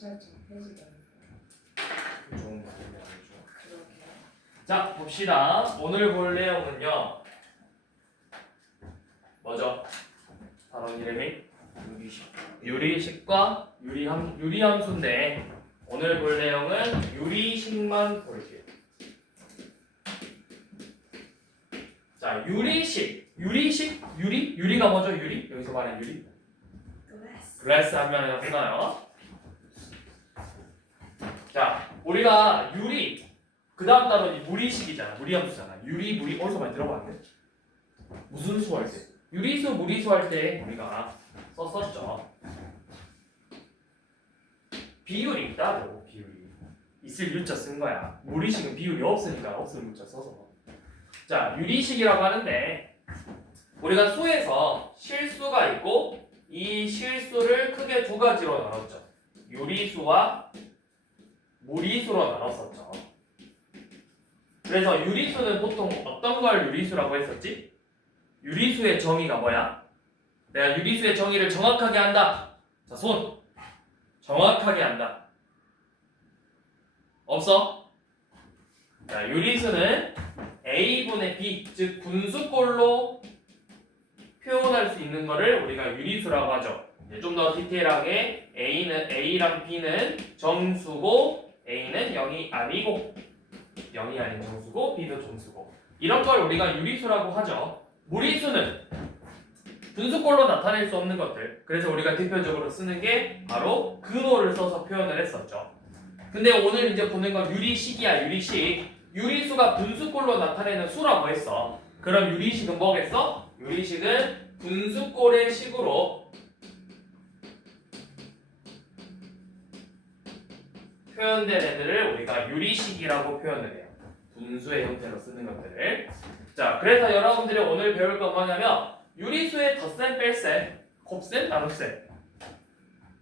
3차점 해지다. 좋은 거 아니죠? 그러게요. 자, 봅시다. 오늘 볼 내용은요. 뭐죠? 단원 이름이 유리식과 유리함수인데 오늘 볼 내용은 유리식만 볼게요. 자, 유리가 뭐죠? 여기서 말하는 유리? 글래스 하면 되나요? 자, 우리가 유리 그 다음 단원이 무리식이잖아. 무리함수잖아. 무리 어디서 많이 들어봤는데? 무슨 수 할 때? 유리수, 무리수 할 때 우리가 썼었죠. 비율이 있다고. 비율이 있을 유자 쓴 거야. 무리식은 비율이 없으니까 없을 유자 써서. 자, 유리식이라고 하는데 우리가 수에서 실수가 있고 이 실수를 크게 두 가지로 나눴죠. 유리수와 무리수로 나눴었죠. 그래서 유리수는 보통 어떤 걸 유리수라고 했었지? 유리수의 정의가 뭐야? 내가 유리수의 정의를 정확하게 한다. 자, 손. 정확하게 한다. 없어? 자, 유리수는 A분의 B, 즉 분수꼴로 표현할 수 있는 거를 우리가 유리수라고 하죠. 좀 더 디테일하게 A랑 B는 정수고 A는 0이 아니고 0이 아닌 정수고 B도 정수고 이런 걸 우리가 유리수라고 하죠. 무리수는 분수꼴로 나타낼 수 없는 것들. 그래서 우리가 대표적으로 쓰는 게 바로 근호를 써서 표현을 했었죠. 근데 오늘 이제 보는 건 유리식이야. 유리수가 분수꼴로 나타내는 수라고 했어. 그럼 유리식은 뭐겠어? 유리식은 분수꼴의 식으로 표현된 애들을 우리가 유리식이라고 표현을 해요. 분수의 형태로 쓰는 것들을. 자, 그래서 여러분들이 오늘 배울 건 뭐냐면 유리수의 덧셈, 뺄셈, 곱셈, 나눗셈.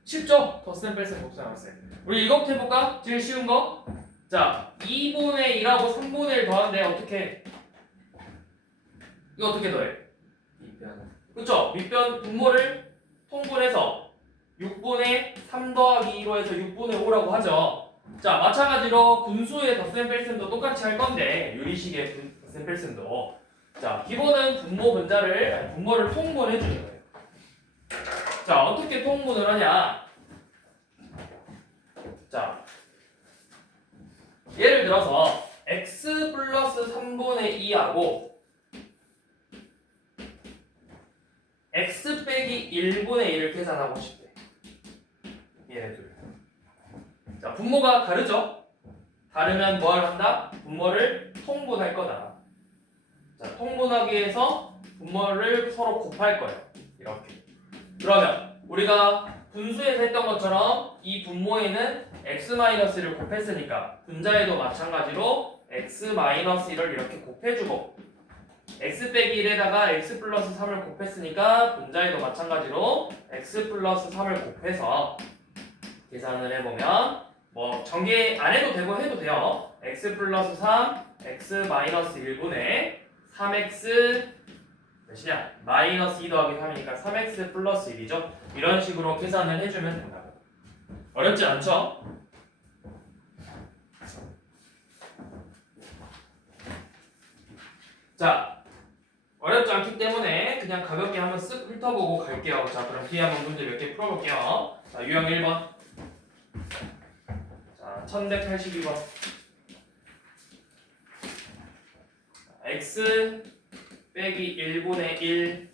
쉽죠? 덧셈, 뺄셈, 곱셈, 나눗셈. 우리 이거부터 해볼까? 제일 쉬운 거. 자, 2분의 1하고 3분의 1 더하는데 어떻게 해? 이거 어떻게 더해? 밑변. 그쵸? 밑변 분모를 통분해서 6분의 3 더하기 2로 해서 6분의 5라고 하죠. 자, 마찬가지로 분수의 덧셈 뺄셈도 똑같이 할 건데 유리식의 덧셈 뺄셈도 자, 기본은 분모를 통분해 주는 거예요. 자, 어떻게 통분을 하냐? 자, 예를 들어서 x 플러스 3분의 2하고 x 빼기 1분의 1을 계산하고 싶대. 얘네들. 자, 분모가 다르죠? 다르면 뭘 한다? 분모를 통분할 거다. 자, 통분하기 위해서 분모를 서로 곱할 거예요. 이렇게. 그러면 우리가 분수에서 했던 것처럼 이 분모에는 x-를 곱했으니까 분자에도 마찬가지로 x-1을 이렇게 곱해주고 x 빼기 1에다가 x 플러스 3을 곱했으니까 분자에도 마찬가지로 x 플러스 3을 곱해서 계산을 해보면 뭐 전개 안 해도 되고 해도 돼요. x 플러스 3, x 마이너스 1분의 3x 몇이냐? 마이너스 2 더하기 3이니까 3x 플러스 1이죠. 이런 식으로 계산을 해주면 된다고. 어렵지 않죠? 자, 어렵지 않기 때문에 그냥 가볍게 한번 쓱 훑어보고 갈게요. 자, 그럼 뒤에 한번 문제 몇 개 풀어볼게요. 자, 유형 1번. 자, 1182번. x 빼기 1분의 1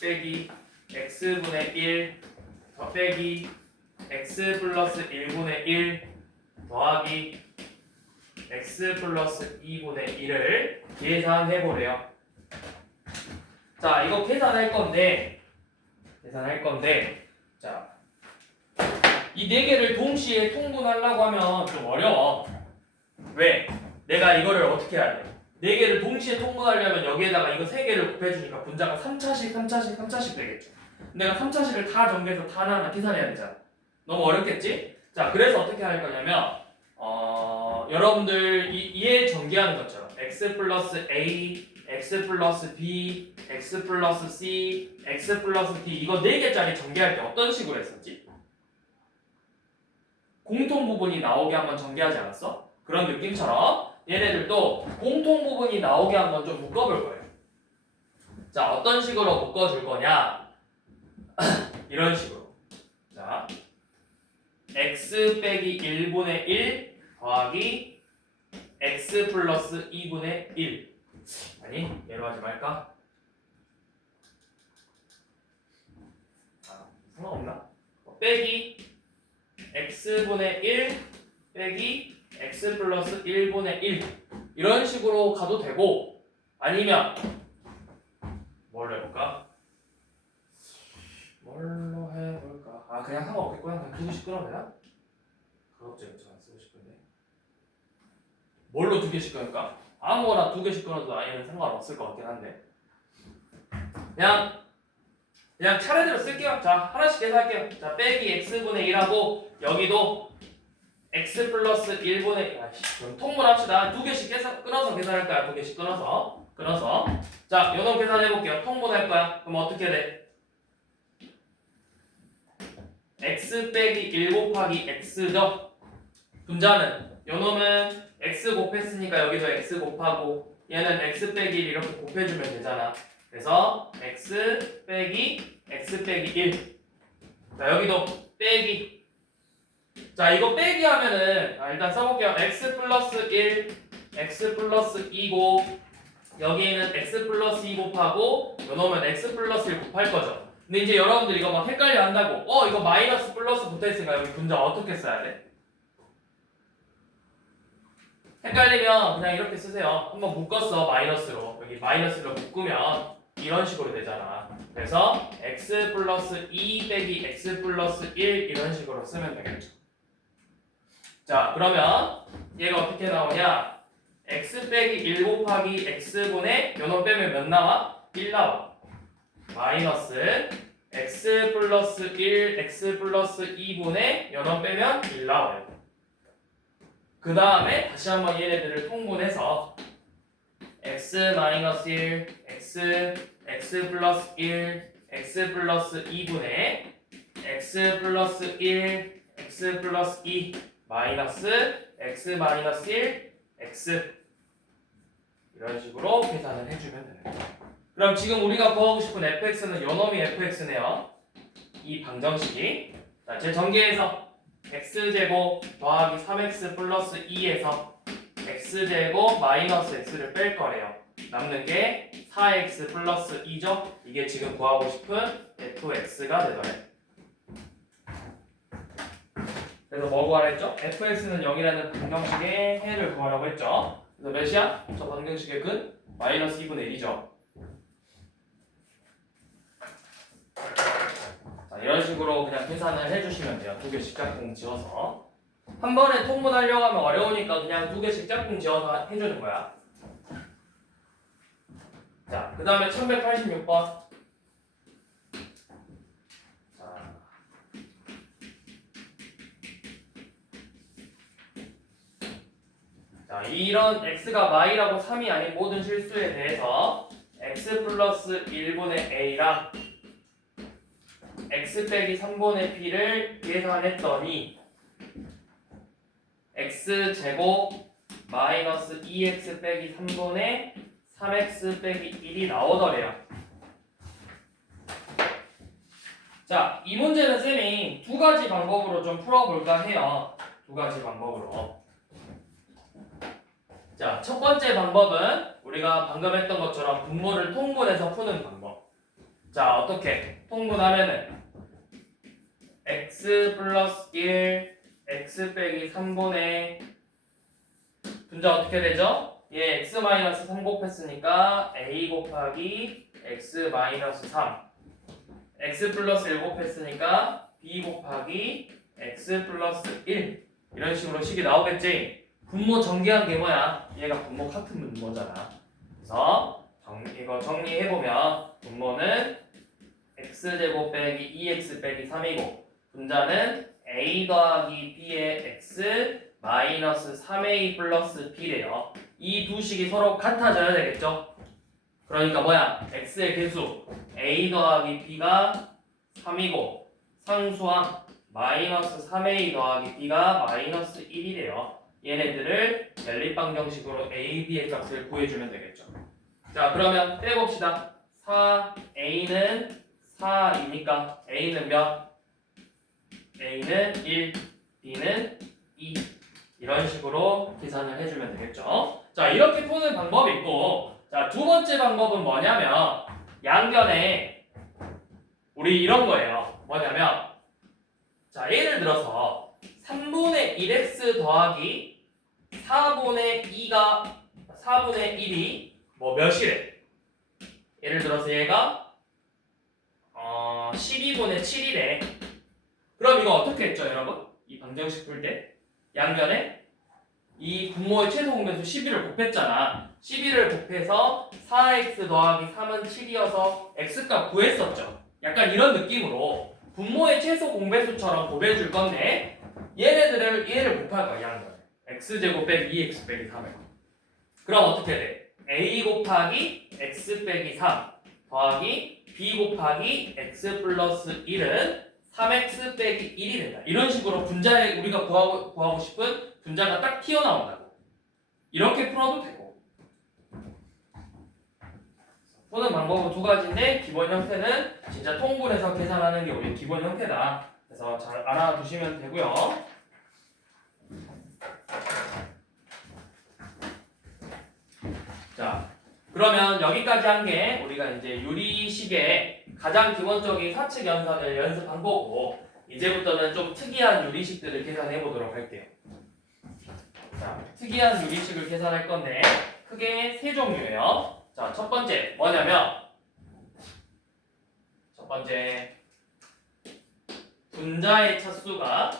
빼기 x분의 1 더 빼기 x 플러스 1분의 1 더하기 x 플러스 2분의 1을 계산해보래요. 자, 이거 계산할 건데 자, 이 네 개를 동시에 통분하려고 하면 좀 어려워. 왜? 내가 이거를 어떻게 해야 돼? 네 개를 동시에 통분하려면 여기에다가 이거 세 개를 곱해주니까 분자가 3차씩 되겠죠. 내가 3차씩을 다 전개해서 다 하나하나 계산해야 되잖아. 너무 어렵겠지? 자, 그래서 어떻게 할 거냐면 여러분들 이에 전개하는 것처럼 x 플러스 a, x 플러스 b, x 플러스 c, x 플러스 d 이거 4개짜리 전개할 때 어떤 식으로 했었지? 공통 부분이 나오게 한번 전개하지 않았어? 그런 느낌처럼 얘네들도 공통 부분이 나오게 한번 좀 묶어볼 거예요. 자, 어떤 식으로 묶어줄 거냐? 이런 식으로. 자, x 빼기 1분의 1 더하기 x 플러스 2분의 1. 아니, 얘로 하지 말까? 상관없나? 빼기 x분의 1 빼기 x 플러스 1분의 1 이런 식으로 가도 되고 아니면 뭘로 해볼까? 뭘로 해볼까? 아 그냥 상관없겠구나. 그냥 두 개씩 끊어도 되나? 그것도 저안 쓰고 싶은데 뭘로 두 개씩 끊을까? 아무거나 두 개씩 끊어도 아예는 상관없을 것 같긴 한데 그냥 차례대로 쓸게요. 자, 하나씩 계산할게요. 자, 빼기 x분의 1하고 여기도 x 플러스 1분의 그럼 통분합시다. 두 개씩 끊어서 계산할 거야. 두 개씩 끊어서. 자, 요놈 계산해볼게요. 통분할 거야. 그럼 어떻게 돼? x 빼기 1 곱하기 x죠. 분자는 요놈은 x 곱했으니까 여기도 x 곱하고 얘는 x 빼기 1 이렇게 곱해주면 되잖아. 그래서 x 빼기 1. 자, 여기도 빼기. 자, 이거 빼기 하면은 일단 써볼게요. x 플러스 1, x 플러스 2고 여기에는 x 플러스 2 곱하고 요놈은 x 플러스 1 곱할 거죠. 근데 이제 여러분들 이거 막 헷갈려 한다고 이거 마이너스 플러스 붙어있으니까 여기 분자 어떻게 써야 돼? 헷갈리면 그냥 이렇게 쓰세요. 한번 묶었어 마이너스로. 여기 마이너스로 묶으면 이런 식으로 되잖아. 그래서 x 플러스 2 빼기 x 플러스 1 이런 식으로 쓰면 되겠죠. 자, 그러면 얘가 어떻게 나오냐? x 빼기 1 곱하기 x분의 요놈 빼면 몇 나와? 1 나와. 마이너스 x 플러스 1 x 플러스 2분의 요놈 빼면 1 나와요. 그 다음에 다시 한번 얘네들을 통분해서 x 마이너스 1 x 플러스 1 x 플러스 2분의 x 플러스 1 x 플러스 2 마이너스 x 마이너스 1 x 이런 식으로 계산을 해주면 되는 거예요. 그럼 지금 우리가 구하고 싶은 fx는 요놈이 fx네요. 이 방정식이 자, 제 전개해서 x제곱 더하기 3x 플러스 2에서 x제곱 마이너스 x를 뺄 거래요. 남는 게 4x 플러스 2죠? 이게 지금 구하고 싶은 fx가 되더래. 그래서 뭐 구하라 했죠? fx는 0이라는 방정식의 해를 구하라고 했죠. 그래서 몇이야? 저 방정식의 근? 마이너스 2분의 1이죠. 자, 이런 식으로 그냥 계산을 해주시면 돼요. 두 개씩 짝꿍 지어서. 한 번에 통분하려고 하면 어려우니까 그냥 두 개씩 짝꿍 지어서 해주는 거야. 자, 그 다음에 1186번. 자, 이런 x가 y라고 3이 아닌 모든 실수에 대해서 x 플러스 1분의 a랑 x 빼기 3분의 b를 계산했더니 x제곱 마이너스 2x 빼기 3분의 3x 빼기 1이 나오더래요. 자, 이 문제는 쌤이 두 가지 방법으로 좀 풀어볼까 해요. 두 가지 방법으로. 자, 첫 번째 방법은 우리가 방금 했던 것처럼 분모를 통분해서 푸는 방법. 자, 어떻게? 통분하면은 x 플러스 1 x 빼기 3분의 분자 어떻게 되죠? 얘 x 마이너스 3 곱했으니까 a 곱하기 x 마이너스 3 x 플러스 1 곱했으니까 b 곱하기 x 플러스 1 이런 식으로 식이 나오겠지? 분모 전개한 게 뭐야? 얘가 분모 같은 분모잖아. 그래서 이거 정리해보면 분모는 x제곱 빼기 2x 빼기 3이고 분자는 a 더하기 b의 x 마이너스 3a 플러스 b래요. 이 두 식이 서로 같아져야 되겠죠? 그러니까 뭐야? x의 개수 a 더하기 b가 3이고 상수항 마이너스 3a 더하기 b가 마이너스 1이래요. 얘네들을 연립방정식으로 a, b의 값을 구해주면 되겠죠. 자, 그러면 떼봅시다. 4a는 4이니까 a는 몇? a는 1, b는 2. 이런 식으로 계산을 해주면 되겠죠. 자, 이렇게 푸는 방법이 있고, 자, 두 번째 방법은 뭐냐면 양변에 우리 이런 거예요. 뭐냐면, 자, 예를 들어서 3분의 1x 더하기 4분의 1이 뭐 몇이래? 예를 들어서 얘가 12분의 7이래. 그럼 이거 어떻게 했죠, 여러분? 이 방정식 풀 때 양변에 이 분모의 최소 공배수 12를 곱했잖아. 12를 곱해서 4x 더하기 3은 7이어서 x값 구했었죠. 약간 이런 느낌으로 분모의 최소 공배수처럼 곱해줄 건데 얘를 곱할 거야, 양변에. x제곱 빼기 2x 빼기 3을. 그럼 어떻게 돼? a 곱하기 x 빼기 3 더하기 b 곱하기 x 플러스 1은 3x 빼기 1이 된다. 이런 식으로 분자에 우리가 구하고 싶은 분자가 딱 튀어나온다고. 이렇게 풀어도 되고. 푸는 방법은 두 가지인데 기본 형태는 진짜 통분해서 계산하는 게 우리 기본 형태다. 그래서 잘 알아두시면 되고요. 자, 그러면 여기까지 한 게 우리가 이제 유리식의 가장 기본적인 사칙 연산을 연습한 거고, 이제부터는 좀 특이한 유리식들을 계산해 보도록 할게요. 자, 특이한 유리식을 계산할 건데 크게 세 종류예요. 자, 첫 번째 뭐냐면 첫 번째 분자의 차수가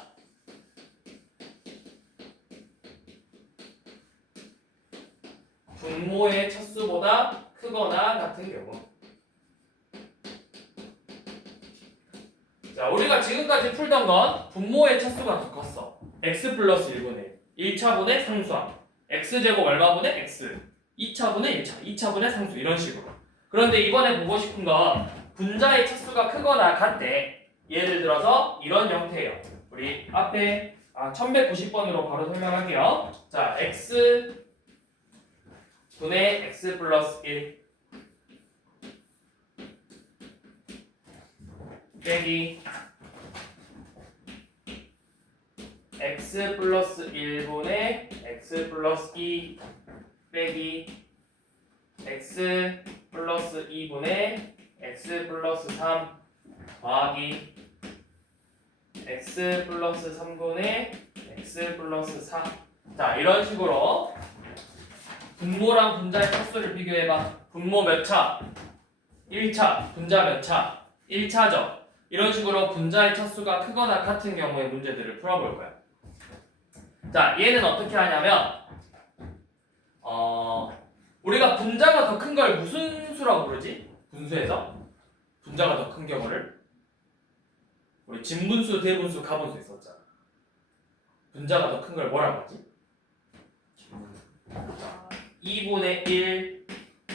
분모의 차수보다 크거나 같은 경우. 자, 우리가 지금까지 풀던 건 분모의 차수가 더 컸어. x 플러스 1분의 1차분의 상수함. x제곱 얼마분의 x. 2차분의 1차, 2차분의 상수. 이런 식으로. 그런데 이번에 보고 싶은 건 분자의 차수가 크거나 같대. 예를 들어서 이런 형태예요. 우리 앞에 1190번으로 바로 설명할게요. 자, x 분의 x 플러스 1 빼기 x 플러스 1분의 x 플러스 2 빼기 x 플러스 2분의 x 플러스 3 더하기 x 플러스 3분의 x 플러스 4. 자, 이런 식으로 분모랑 분자의 차수를 비교해봐. 분모 몇 차? 1차. 분자 몇 차? 1차죠. 이런 식으로 분자의 차수가 크거나 같은 경우의 문제들을 풀어볼 거야. 자, 얘는 어떻게 하냐면 우리가 분자가 더 큰 걸 무슨 수라고 부르지? 분수에서? 분자가 더 큰 경우를 우리 진분수, 대분수, 가분수 있었잖아. 분자가 더 큰 걸 뭐라고 하지? 2분의 1,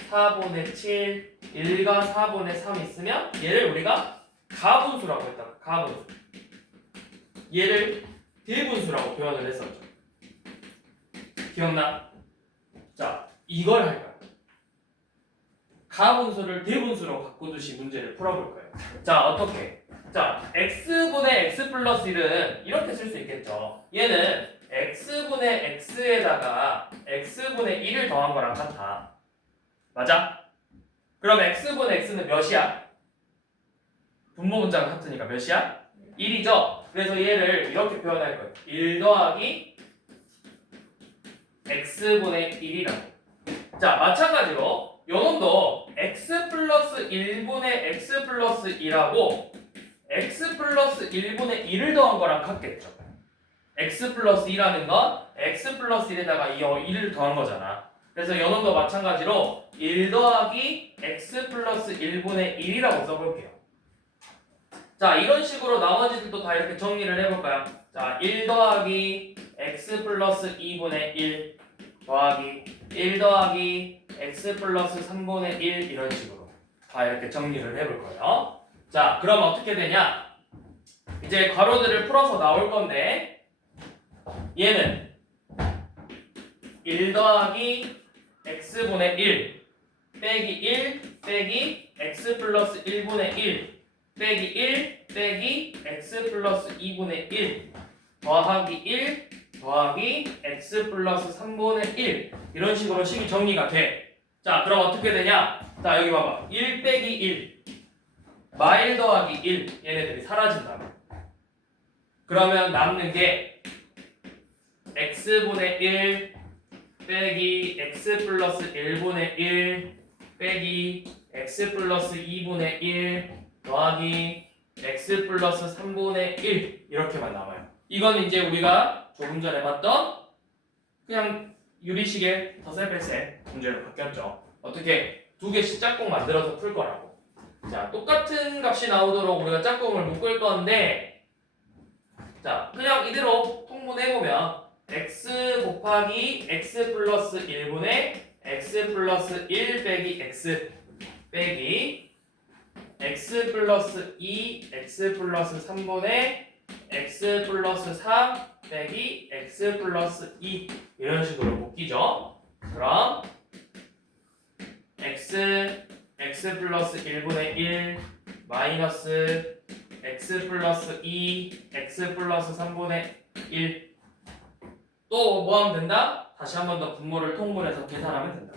4분의 7, 1과 4분의 3 있으면 얘를 우리가 가분수라고 했다가 가분수. 얘를 대분수라고 표현을 했었죠. 기억나? 자, 이걸 할 거야. 가분수를 대분수로 바꾸듯이 문제를 풀어볼 거예요. 자, 어떻게? 자, x분의 x 플러스 1은 이렇게 쓸 수 있겠죠. 얘는 x분의 x에다가 x분의 1을 더한 거랑 같아. 맞아? 그럼 x분의 x는 몇이야? 분모 분자가 같으니까 몇이야? 1이죠? 그래서 얘를 이렇게 표현할 거예요. 1 더하기 x분의 1이라고. 자, 마찬가지로 요놈도 x 플러스 1분의 x 플러스 2라고 x 플러스 1분의 1을 더한 거랑 같겠죠. x 플러스 2라는 건 x 플러스 1에다가 이 1을 더한 거잖아. 그래서 요놈도 마찬가지로 1 더하기 x 플러스 1분의 1이라고 써볼게요. 자, 이런 식으로 나머지들도 다 이렇게 정리를 해볼까요? 자, 1 더하기 x 플러스 2분의 1 더하기 1 더하기 x 플러스 3분의 1 이런 식으로 다 이렇게 정리를 해볼 거예요. 자, 그럼 어떻게 되냐? 이제 괄호들을 풀어서 나올 건데 얘는 1 더하기 x분의 1 빼기 1 빼기 x 플러스 1분의 1 빼기 1 빼기 x 플러스 2분의 1 더하기 1 더하기 x 플러스 3분의 1 이런 식으로 식이 정리가 돼. 자, 그럼 어떻게 되냐? 자, 여기 봐봐. 1 빼기 1 마일 더하기 1 얘네들이 사라진다. 그러면 남는 게 x분의 1 빼기 x 플러스 1분의 1 빼기 x 플러스 2분의 1 더하기 x 플러스 3분의 1 이렇게만 남아요. 이건 이제 우리가 조금 전에 봤던 그냥 유리식의 덧셈 문제로 바뀌었죠. 어떻게 두 개씩 짝꿍 만들어서 풀 거라고. 자, 똑같은 값이 나오도록 우리가 짝꿍을 묶을 건데 자, 그냥 이대로 통분해보면 x 곱하기 x 플러스 1분의 x 플러스 1 빼기 x 빼기 x 플러스 2 x 플러스 3분의 x 플러스 4 빼기 x 플러스 2 이런 식으로 묶이죠. 그럼 x 플러스 1분의 1 마이너스 x 플러스 2 x 플러스 3분의 1 또 뭐 하면 된다? 다시 한 번 더 분모를 통분해서 계산하면 된다.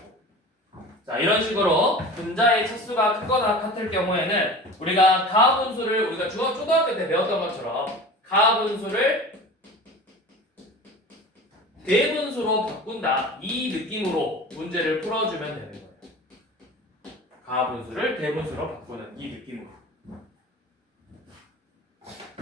자, 이런 식으로 분자의 차수가 크거나 같을 경우에는 우리가 가분수를 우리가 초등학교 때 배웠던 것처럼 가분수를 대분수로 바꾼다. 이 느낌으로 문제를 풀어주면 되는 거예요. 가분수를 대분수로 바꾸는 이 느낌으로.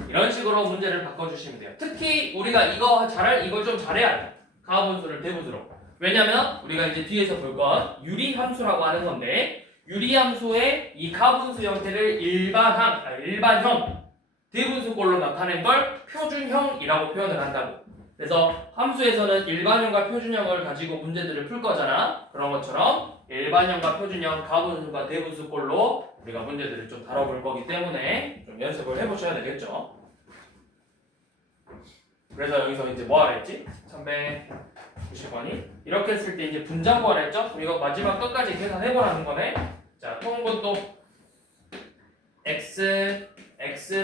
이런 식으로 문제를 바꿔주시면 돼요. 특히 우리가 이걸 좀 잘해야 돼요. 가분수를 대분수로. 왜냐면 우리가 이제 뒤에서 볼 건 유리함수라고 하는 건데 유리함수의 이 가분수 형태를 일반형 대분수꼴로 나타낸 걸 표준형이라고 표현을 한다고. 그래서 함수에서는 일반형과 표준형을 가지고 문제들을 풀 거잖아. 그런 것처럼 일반형과 표준형, 가분수과 대분수꼴로 우리가 문제들을 좀 다뤄볼 거기 때문에 좀 연습을 해보셔야 되겠죠. 그래서 여기서 이제 뭐 하라 했지? 1190번이 이렇게 했을 때 이제 분자 구하라 했죠? 이거 마지막 끝까지 계산해보라는 거네. 자, 통분 또 x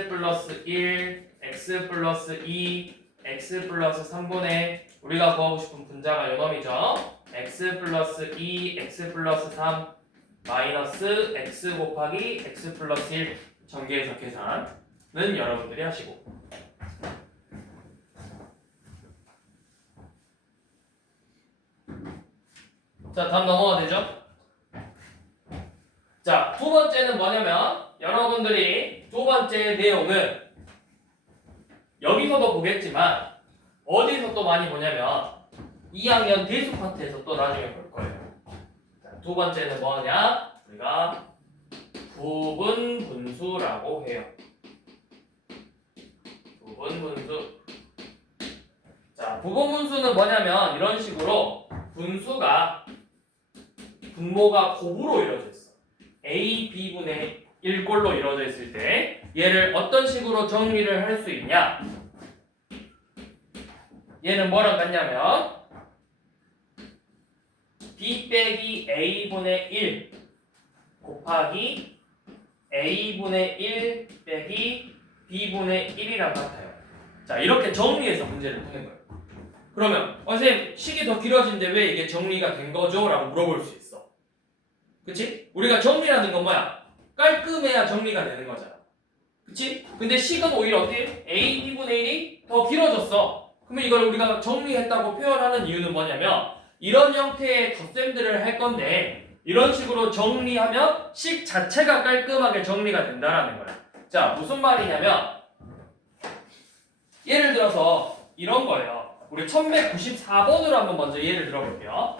플러스 1 x 플러스 2 x 플러스 3분의 우리가 구하고 싶은 분자가 요놈이죠. x 플러스 2 x 플러스 3 마이너스 x 곱하기 x 플러스 1 전개해서 계산은 여러분들이 하시고 자, 다음 넘어가 되죠? 자, 두 번째는 뭐냐면 여러분들이 두 번째 내용은 여기서도 보겠지만 어디서 또 많이 보냐면 2학년 대수 파트에서 또 나중에 볼 거예요. 자, 두 번째는 뭐냐? 우리가 부분분수라고 해요. 부분분수. 자, 부분분수는 뭐냐면 이런 식으로 분모가 곱으로 이루어져 있어. a, b분의 1꼴로 이루어져 있을 때 얘를 어떤 식으로 정리를 할 수 있냐? 얘는 뭐랑 같냐면 b 빼기 a분의 1 곱하기 a분의 1 빼기 b분의 1이랑 같아요. 자, 이렇게 정리해서 문제를 푸는 거예요. 그러면 선생님 식이 더 길어진데 왜 이게 정리가 된 거죠? 라고 물어볼 수 있어. 그치? 우리가 정리라는 건 뭐야? 깔끔해야 정리가 되는 거잖아. 그치? 근데 식은 오히려 어떻게? a, b분의 1이 더 길어졌어. 그러면 이걸 우리가 정리했다고 표현하는 이유는 뭐냐면 이런 형태의 덧셈들을 할 건데 이런 식으로 정리하면 식 자체가 깔끔하게 정리가 된다라는 거야. 자, 무슨 말이냐면 예를 들어서 이런 거예요. 우리 1194번으로 한번 먼저 예를 들어볼게요.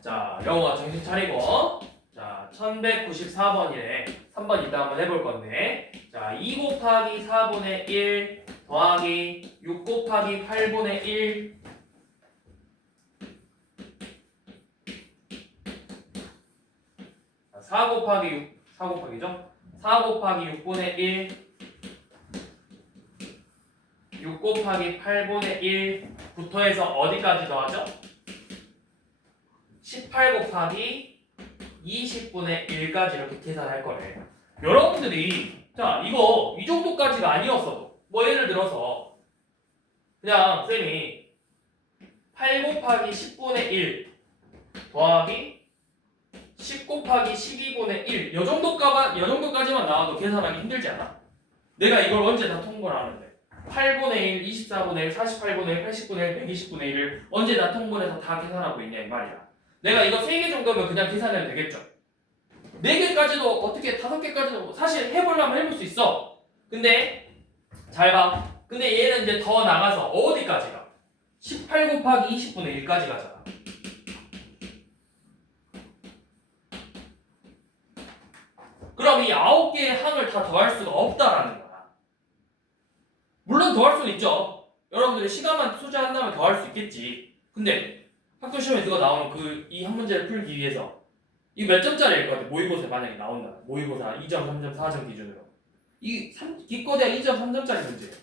자, 영어가 정신 차리고 자, 1194번이래. 3번 이따 한번 해볼 건데 자, 2 곱하기 4분의 1 더하기 6 곱하기 8분의 1 4 곱하기 6, 4 곱하기죠? 4 곱하기 6분의 1 6 곱하기 8분의 1부터 해서 어디까지 더하죠? 18 곱하기 20분의 1까지 이렇게 계산할 거래. 여러분들이 자 이거 이 정도까지가 아니었어도 뭐 예를 들어서 그냥 쌤이 8 곱하기 10분의 1 더하기 10 곱하기 12분의 1 요 정도까지만 나와도 계산하기 힘들지 않아? 내가 이걸 언제 다 통분을 하는데 8분의 1, 24분의 1, 48분의 1, 80분의 1, 120분의 1을 언제 다 통분해서 다 계산하고 있냐 이 말이야. 내가 이거 3개 정도면 그냥 계산하면 되겠죠. 4개까지도 어떻게 5개까지도 사실 해보려면 해볼 수 있어. 근데 잘 봐. 근데 얘는 이제 더 나가서 어디까지 가? 18 곱하기 20분의 1까지 가잖아. 그럼 이 9개의 항을 다 더할 수가 없다라는 거야. 물론 더할 수는 있죠. 여러분들이 시간만 투자한다면 더할 수 있겠지. 근데 학교 시험에 그거 나오는 이 한 문제를 풀기 위해서 이거 몇 점짜리일 것 같아? 모의고사에 만약에 나온다. 모의고사 2점, 3점, 4점 기준으로. 기껏해야 2점, 3점짜리 문제예요.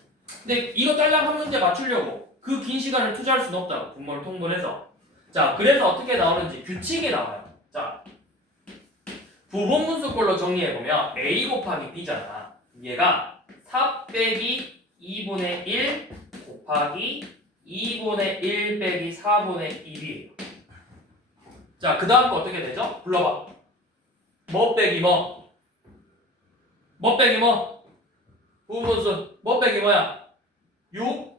근데 이거 딸랑 한 문제 맞추려고 그 긴 시간을 투자할 수는 없다고. 분모를 통분해서. 자, 그래서 어떻게 나오는지 규칙이 나와요. 자, 부분분수꼴로 정리해보면 a 곱하기 b잖아. 얘가 4 빼기 2분의 1 곱하기 2분의 1 빼기 4분의 1이에요. 자, 그 다음 거 어떻게 되죠? 불러봐. 뭐 빼기 뭐? 뭐 빼기 뭐? 부분분수 뭐 빼기 뭐야? 6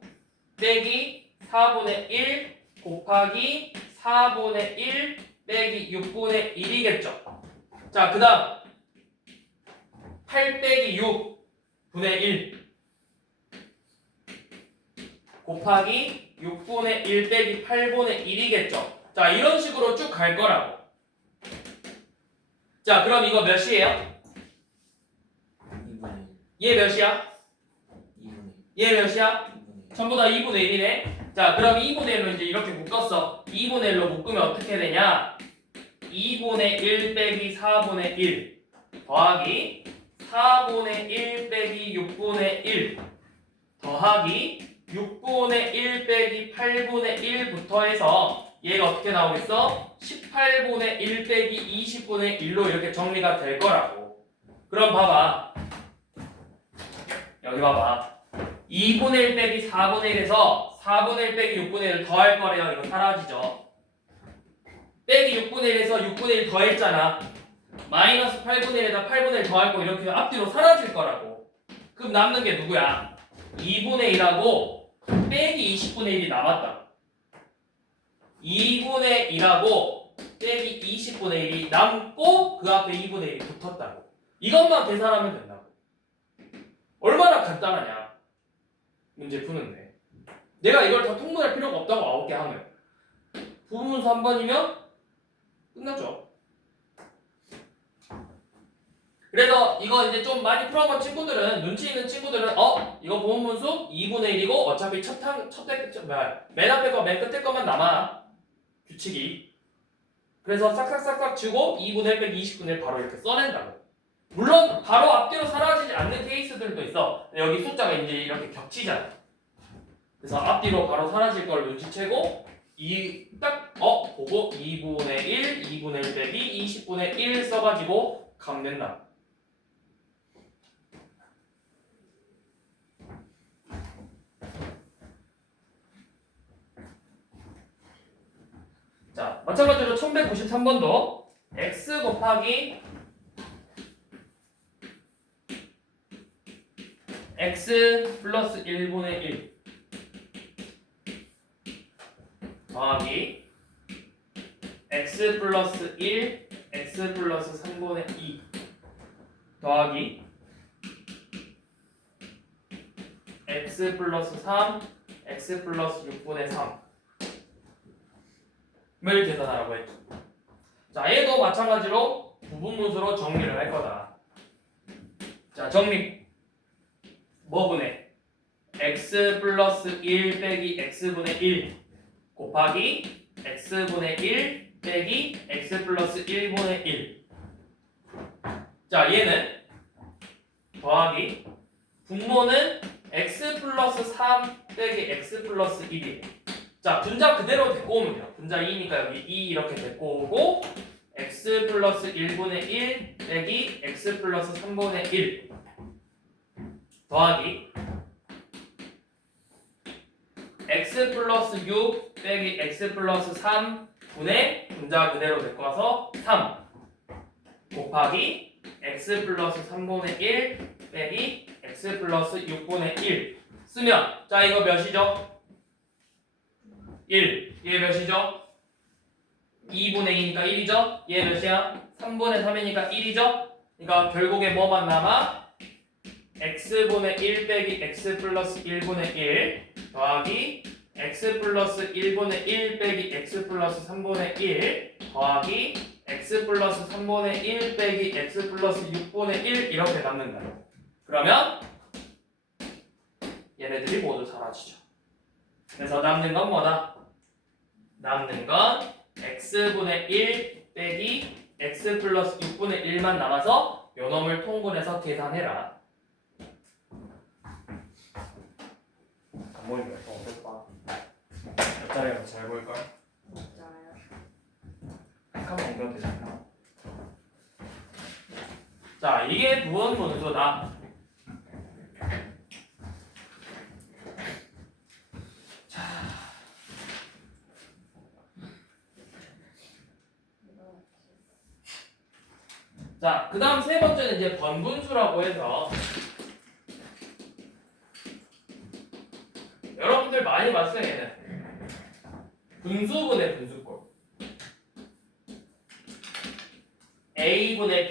빼기 4분의 1 곱하기 4분의 1 빼기 6분의 1이겠죠. 자, 그 다음 8 빼기 6분의 1 곱하기 6분의 1 빼기 8분의 1이겠죠. 자, 이런 식으로 쭉 갈 거라고. 자, 그럼 이거 몇이에요? 2분의 얘 몇이야? 2분의 얘 몇이야? 2분의 전부 다 2분의 1이네. 자, 그럼 2분의 1로 이제 이렇게 묶었어. 2분의 1로 묶으면 어떻게 되냐? 2분의 1 빼기 4분의 1 더하기 4분의 1 빼기 6분의 1 더하기 6분의 1 빼기 8분의 1부터 해서 얘가 어떻게 나오겠어? 18분의 1 빼기 20분의 1로 이렇게 정리가 될 거라고. 그럼 봐봐. 여기 봐봐. 2분의 1 빼기 4분의 1에서 4분의 1 빼기 6분의 1을 더할 거래요. 이거 사라지죠. 빼기 6분의 1에서 6분의 1 더했잖아. 마이너스 8분의 1에다 8분의 1 더할 거 이렇게 앞뒤로 사라질 거라고. 그럼 남는 게 누구야? 2분의 1하고 빼기 20분의 1이 남았다. 2분의 1하고 빼기 20분의 1이 남고 그 앞에 2분의 1이 붙었다고. 이것만 계산하면 된다고. 얼마나 간단하냐. 문제 푸는데. 내가 이걸 다 통분할 필요가 없다고 9개 하면. 부분분수 한 번이면 끝나죠. 그래서 이거 이제 좀 많이 풀어본 친구들은 눈치 있는 친구들은 이거 부분분수 2분의 1이고 어차피 맨 앞에 거 맨 끝에 거만 남아. 규칙이. 그래서 싹싹싹싹 주고 2분의 1 빼기 20분의 1 바로 이렇게 써낸다고. 물론 바로 앞뒤로 사라지지 않는 케이스들도 있어. 여기 숫자가 이제 이렇게 겹치잖아. 그래서 앞뒤로 바로 사라질 걸 눈치채고 보고 2분의 1, 2분의 1 빼기 20분의 1 써가지고 가면 된다. 자, 마찬가지로 1193번도 x 곱하기 x 플러스 1분의 1 더하기 x 플러스 1 x 플러스 3분의 2 더하기 x 플러스 3 x 플러스 6분의 3을 계산하라고 했죠. 자, 얘도 마찬가지로 부분분수로 정리를 할 거다. 자, 정리. 뭐분의 x 플러스 1 빼기 x분의 1 곱하기 x분의 1 빼기 x 플러스 1분의 1. 자, 얘는 더하기 분모는 x 플러스 3 빼기 x 플러스 1이에요. 자, 분자 그대로 데리고 오면 돼요. 분자 2니까 여기 2 이렇게 데리고 오고 x 플러스 1분의 1 빼기 x 플러스 3분의 1 더하기 x 플러스 6 빼기 x 플러스 3분의 분자 그대로 데리고 와서 3 곱하기 x 플러스 3분의 1 빼기 x 플러스 6분의 1 쓰면 자 이거 몇이죠? 1 얘 몇이죠? 2분의 2니까 1이죠? 얘 몇이야? 3분의 3이니까 1이죠? 그러니까 결국에 뭐만 남아? x분의 1 빼기 x 플러스 1분의 1 더하기 x 플러스 1분의 1 빼기 x 플러스 3분의 1 더하기 x 플러스 3분의 1 빼기 x 플러스 6분의 1 이렇게 남는다. 그러면 얘네들이 모두 사라지죠. 그래서 남는 건 뭐다? 남는 건 x분의 1 빼기 x 플러스 6분의 1만 남아서 요놈을 통분해서 계산해라. 안 보이면 더 어떨까? 옆자리가 잘 보일걸? 맞아요. 한번 옮겨도 되잖아. 자, 이게 무언 분수다. 자, 그 다음 세 번째는 이제 번분수라고 해서 여러분들 많이 봤어요, 얘는. 분수분의 분수꼴. A분의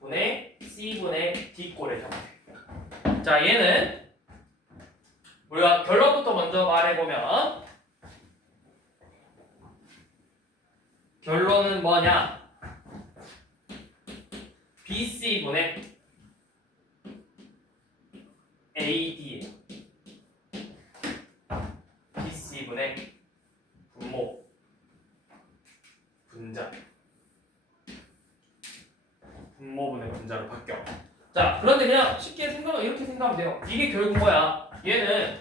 B분의 C분의 D꼴의 형태. 자, 얘는 우리가 결론부터 먼저 말해보면 결론은 뭐냐? BC분의 AD예요. BC분의 분모, 분자. 분모분의 분자로 바뀌어. 자, 그런데 그냥 쉽게 생각하면 이렇게 생각하면 돼요. 이게 결국 뭐야? 얘는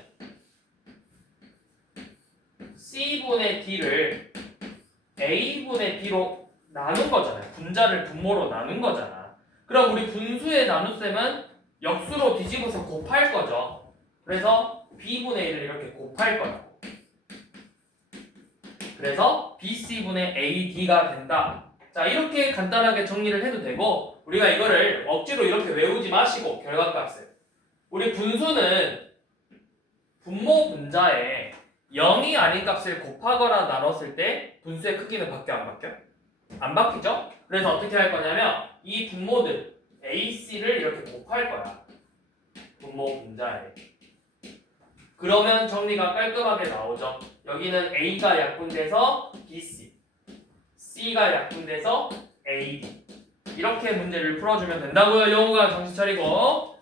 C분의 D를 A분의 B로 나눈 거잖아요. 분자를 분모로 나눈 거잖아. 그럼 우리 분수의 나눗셈은 역수로 뒤집어서 곱할 거죠. 그래서 B분의 1을 이렇게 곱할 거예요. 그래서 BC분의 AD가 된다. 자, 이렇게 간단하게 정리를 해도 되고 우리가 이거를 억지로 이렇게 외우지 마시고 결과값을 우리 분수는 분모 분자에 0이 아닌 값을 곱하거나 나눴을 때 분수의 크기는 바뀌어 안 바뀌어? 안 바뀌죠? 그래서 어떻게 할 거냐면 이 분모들 AC를 이렇게 곱할 거야. 분모 분자에. 그러면 정리가 깔끔하게 나오죠. 여기는 A가 약분돼서 BC, C가 약분돼서 AD. 이렇게 문제를 풀어주면 된다고요. 영우가 정신 차리고.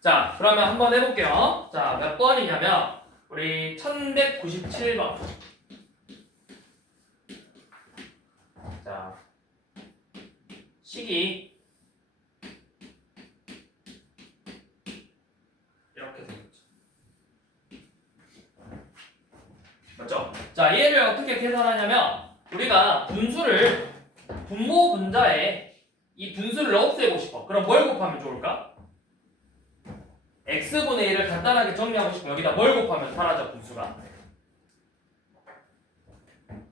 자, 그러면 한번 해볼게요. 자, 몇 번이냐면 우리 1197번. 자, 식이 이렇게 생겼죠. 맞죠? 자, 얘를 어떻게 계산하냐면 우리가 분수를 분모 분자에 이 분수를 없애고 싶어. 그럼 뭘 곱하면 좋을까? x분의 1을 간단하게 정리하고 싶으면 여기다 뭘 곱하면 사라져 분수가?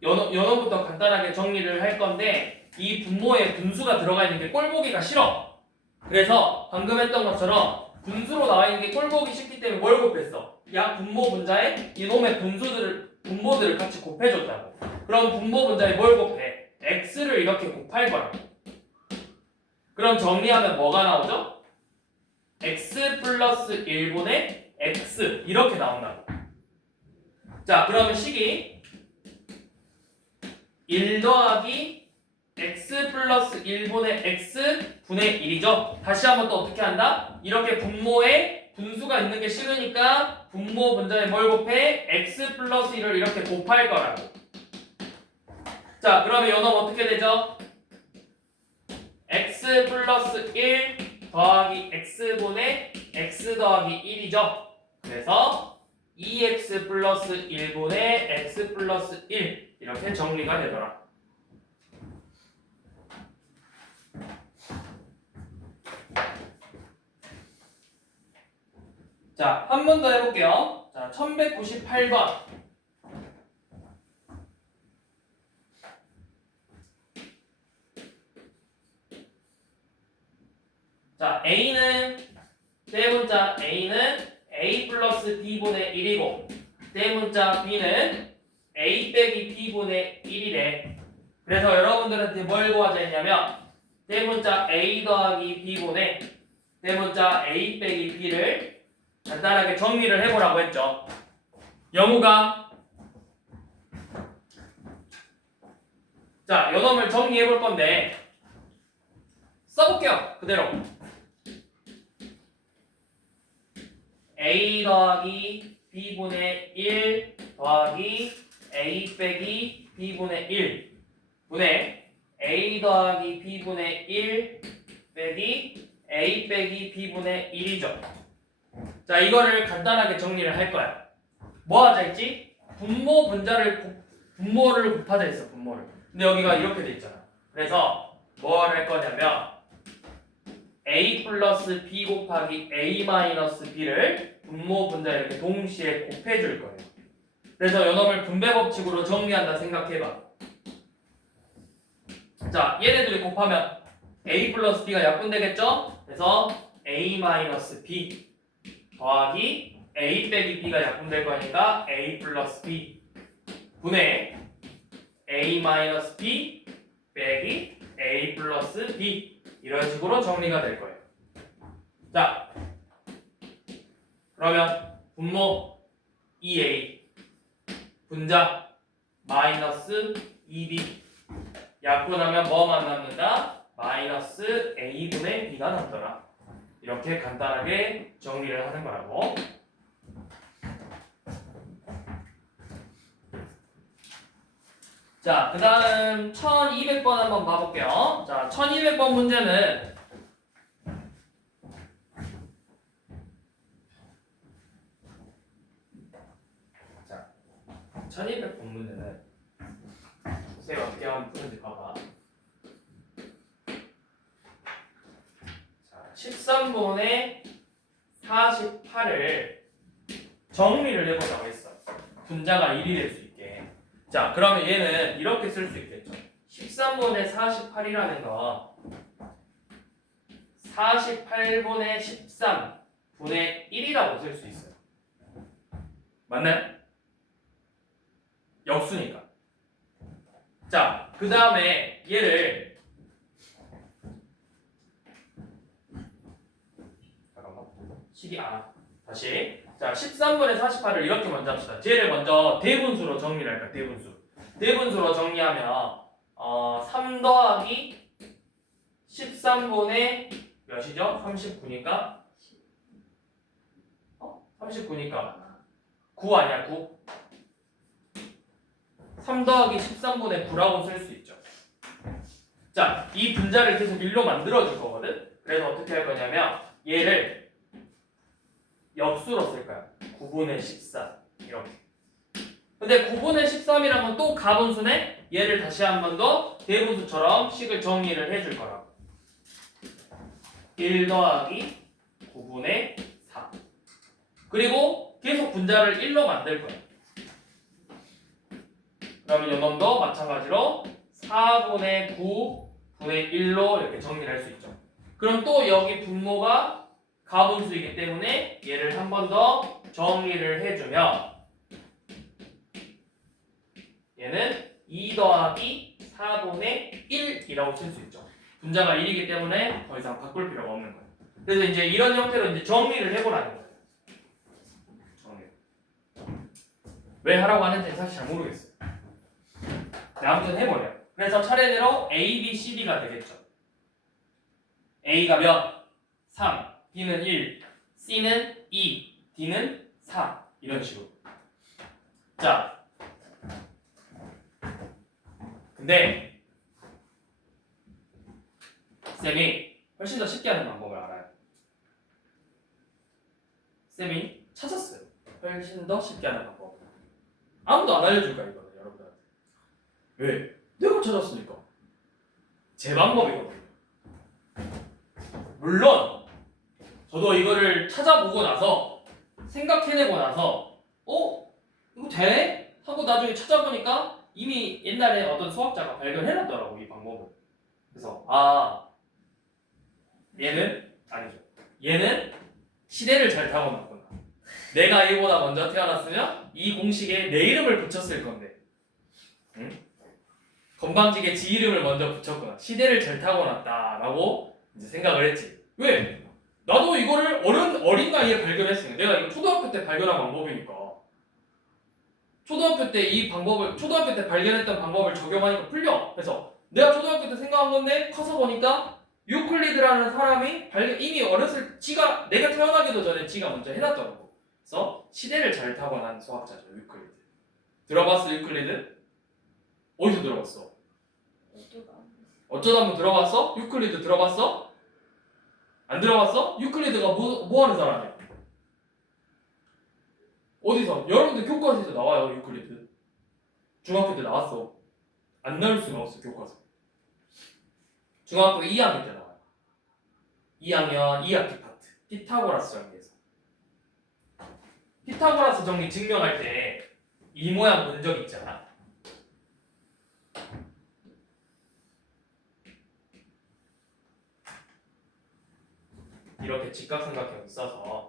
연어부터 간단하게 정리를 할 건데 이 분모에 분수가 들어가 있는 게 꼴보기가 싫어. 그래서 방금 했던 것처럼 분수로 나와 있는 게 꼴보기 싫기 때문에 뭘 곱했어? 야 분모 분자에 이놈의 분모들을 같이 곱해줬다고. 그럼 분모 분자에 뭘 곱해? x를 이렇게 곱할 거라고. 그럼 정리하면 뭐가 나오죠? x 플러스 1분의 x 이렇게 나온다고. 자, 그러면 식이 1 더하기 x 플러스 1분의 x 분의 1이죠. 다시 한번 또 어떻게 한다? 이렇게 분모에 분수가 있는 게 싫으니까 분모 분자에 뭘 곱해? x 플러스 1을 이렇게 곱할 거라고. 자, 그러면 요놈 어떻게 되죠? x 플러스 1 더하기 x분의 x 더하기 1이죠. 그래서 2x 플러스 1분의 x 플러스 1 이렇게 정리가 되더라. 자, 한 번 더 해볼게요. 자, 1198번. 자, A는 대문자 A는 A 플러스 B분의 1이고 대문자 B는 A 빼기 B분의 1이래. 그래서 여러분들한테 뭘 구하자 했냐면 대문자 A 더하기 B분의 대문자 A 빼기 B를 간단하게 정리를 해보라고 했죠. 영우가 자, 요놈을 정리해 볼 건데 써볼게요. 그대로 A 더하기 B분의 1 더하기 A 빼기 B분의 1 분의 A 더하기 B분의 1 빼기 A 빼기 B분의 1이죠. 자, 이거를 간단하게 정리를 할 거야. 뭐 하자 했지? 분모를 곱하자 했어, 분모를. 근데 여기가 이렇게 돼 있잖아. 그래서 뭘 할 거냐면 A 플러스 B 곱하기 A 마이너스 B를 분모 분자 이렇게 동시에 곱해줄 거예요. 그래서 요놈을 분배 법칙으로 정리한다 생각해봐. 자, 얘네들이 곱하면 A 플러스 B가 약분되겠죠? 그래서 A 마이너스 B 더하기 A 빼기 B가 약분될 거니까 A 플러스 B 분의 A 마이너스 B 빼기 A 플러스 B 이런 식으로 정리가 될 거예요. 자, 그러면 분모 2A 분자 마이너스 2B 약분하면 뭐만 남는다? 마이너스 A분의 B가 남더라. 이렇게 간단하게 정리를 하는 거라고. 자, 그 다음 1200번 한번 봐볼게요. 자, 1200번 문제는 자, 1200번 문제는 선생님 어떻게 하면 푸는지 봐봐. 자, 13분의 48을 정리를 해보자고 했어. 분자가 1이 될 수 있게. 자, 그러면 얘는 이렇게 쓸 수 있겠죠. 13분의 48이라는 건 48분의 13분의 1이라고 쓸 수 있어요. 맞나요? 역수니까. 자, 그 다음에 얘를 잠깐만. 12 다시. 자, 13분의 48을 이렇게 먼저 합시다. 쟤를 먼저 대분수로 정리를 할까요? 대분수. 대분수로 정리하면 3 더하기 13분의 몇이죠? 39니까 39니까 9 아니야? 9? 3 더하기 13분의 9라고 쓸 수 있죠. 자, 이 분자를 계속 1로 만들어줄 거거든? 그래서 어떻게 할 거냐면 얘를 역수로 쓸 거야. 9분의 13 이렇게. 근데 9분의 13이라면 또 가분수네? 얘를 다시 한 번 더 대분수처럼 식을 정리를 해줄 거라고. 1 더하기 9분의 4 그리고 계속 분자를 1로 만들 거야. 그러면 요놈도 마찬가지로 4분의 9분의 1로 이렇게 정리를 할 수 있죠. 그럼 또 여기 분모가 가분수이기 때문에 얘를 한 번 더 정리를 해주면 얘는 2 더하기 4분의 1이라고 쓸 수 있죠. 분자가 1이기 때문에 더 이상 바꿀 필요가 없는 거예요. 그래서 이제 이런 형태로 이제 정리를 해보라는 거예요. 정리. 왜 하라고 하는지 사실 잘 모르겠어요. 네, 아무튼 해보래요. 그래서 차례대로 A, B, C, D가 되겠죠. A가 몇? 3, B는 1, C는 2, D는 4 이런 식으로. 자, 근데 쌤이 훨씬 더 쉽게 하는 방법을 알아요. 좀 더 쉽게 하는 방법. 아무도 안 알려줄 거야 이거는 여러분들한테. 왜? 내가 찾았으니까. 제 방법이거든요. 물론 저도 이거를 찾아보고 나서 생각해내고 나서 이거 되네? 하고 나중에 찾아보니까 이미 옛날에 어떤 수학자가 발견해놨더라고 이 방법을. 그래서 얘는 아니죠. 얘는 시대를 잘 타고났구나. 내가 얘보다 먼저 태어났으면 이 공식에 내 이름을 붙였을 건데, 응? 건방지게 지 이름을 먼저 붙였구나. 시대를 잘 타고났다라고 이제 생각을 했지. 왜? 나도 이거를 어린 나이에 발견했으니까. 내가 이거 초등학교 때 발견한 방법이니까. 초등학교 때 발견했던 방법을 적용하니까 풀려. 그래서 내가 초등학교 때 생각한 건데 커서 보니까 유클리드라는 사람이 이미 어렸을 내가 태어나기도 전에 지가 먼저 해놨더라고. 그래서 시대를 잘 타고난 수학자죠 유클리드. 들어봤어 유클리드? 어디서 들어봤어? 어쩌다 한번 들어봤어? 유클리드 들어봤어? 안 들어봤어? 유클리드가 뭐 하는 사람이야? 어디서? 여러분들 교과서에서 나와요 유클리드. 중학교 때 나왔어. 안 나올 수가 없어 교과서. 중학교 2학년 때 나와요. 2학년 2학기 파트 피타고라스 정리에서. 피타고라스 정리 증명할 때 이 모양 본 적 있잖아. 이렇게 직각삼각형이 있어서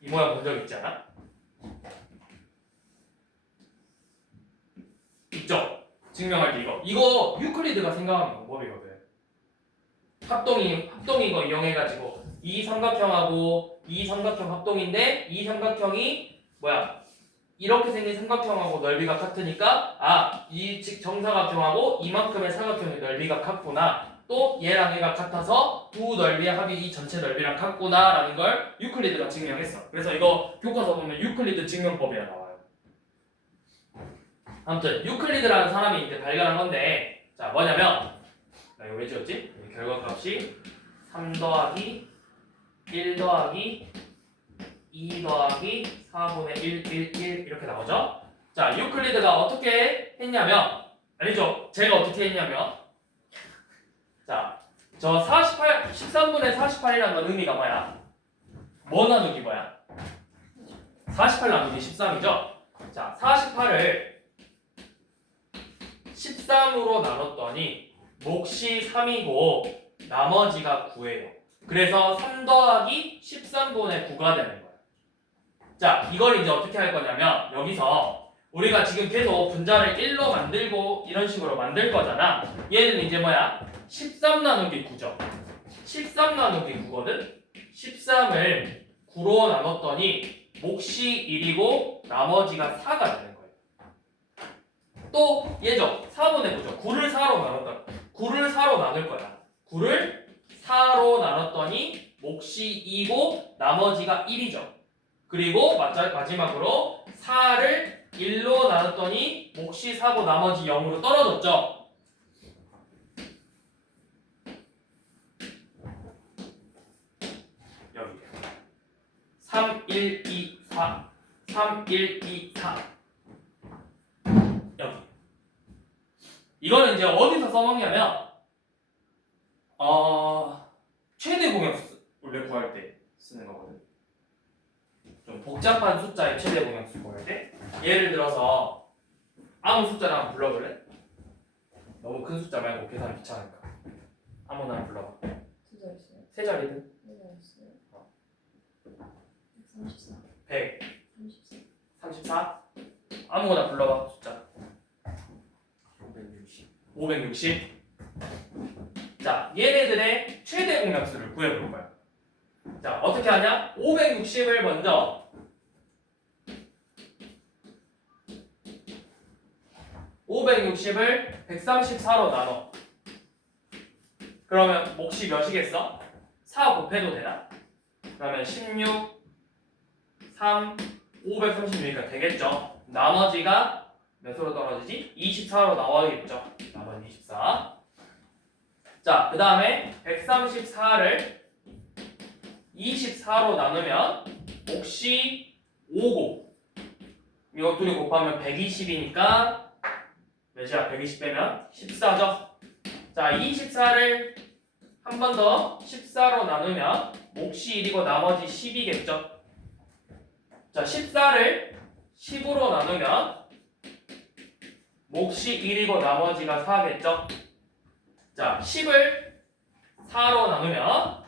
이 모양 본 적 있지 않아? 있죠? 증명할 때 이거 유클리드가 생각하는 방법이거든. 합동이 거 이용해가지고 이 삼각형하고 이 삼각형 합동인데 이 삼각형이 이렇게 생긴 삼각형하고 넓이가 같으니까 이 정사각형하고 이만큼의 사각형의 넓이가 같구나. 또 얘랑 얘가 같아서 두 넓이의 합이 이 전체 넓이랑 같구나라는 걸 유클리드가 증명했어. 그래서 이거 교과서 보면 유클리드 증명법이라 나와요. 아무튼 유클리드라는 사람이 이제 발견한 건데, 자 뭐냐면 나 이거 왜 지웠지? 결과값이 3 더하기 1 더하기 2 더하기 4분의 1, 1, 1 이렇게 나오죠? 자 유클리드가 어떻게 했냐면, 아니죠, 제가 어떻게 했냐면, 자 저 13분의 48이라는 건 의미가 뭐야? 뭐 나누기 뭐야? 48 나누기 13이죠? 자 48을 13으로 나눴더니 몫이 3이고 나머지가 9예요. 그래서 3 더하기 13분의 9가 되는 거예요. 자 이걸 이제 어떻게 할 거냐면, 여기서 우리가 지금 계속 분자를 1로 만들고 이런 식으로 만들 거잖아. 얘는 이제 13 나누기 9죠. 13 나누기 9거든. 13을 9로 나눴더니 몫이 1이고 나머지가 4가 되는 거예요. 또 얘죠. 4분의 9죠. 9를 4로 나눴다. 9를 4로 나눌 거야. 9를 4로 나눴더니 몫이 2고 나머지가 1이죠. 그리고 마지막으로 4를 1로 나눴더니 몫이 4고 나머지 0으로 떨어졌죠. 여기 3, 1, 2, 4 3, 1, 2, 4 여기. 이거는 이제 어디서 써먹냐면 최대 공약수 원래 구할 때 쓰는 거거든. 좀 복잡한 숫자의 최대 공약수 구할 때, 예를 들어서 아무 숫자를 한번 불러볼래? 너무 큰 숫자 말고 계산 귀찮으니까 아무나 한번 불러봐. 두 자 있어요? 세 자리든. 네 자 있어요. 134. 100, 34. 34 아무거나 불러봐 숫자. 560. 560. 자 얘네들의 최대 공약수를 구해볼 거야. 자 어떻게 하냐? 560을 먼저 560을 134로 나눠. 그러면 몫이 몇이겠어? 4 곱해도 되나? 그러면 16, 3, 536이니까 되겠죠. 나머지가 몇으로 떨어지지? 24로 나와야겠죠. 나머지 24. 자, 그 다음에 134를 24로 나누면 몫이 5고 이거 둘이 곱하면 120이니까 몇이야? 120 빼면 14죠. 자, 24를 한 번 더 14로 나누면 몫이 1이고 나머지 10이겠죠. 자, 14를 10으로 나누면 몫이 1이고 나머지가 4겠죠. 자, 10을 4로 나누면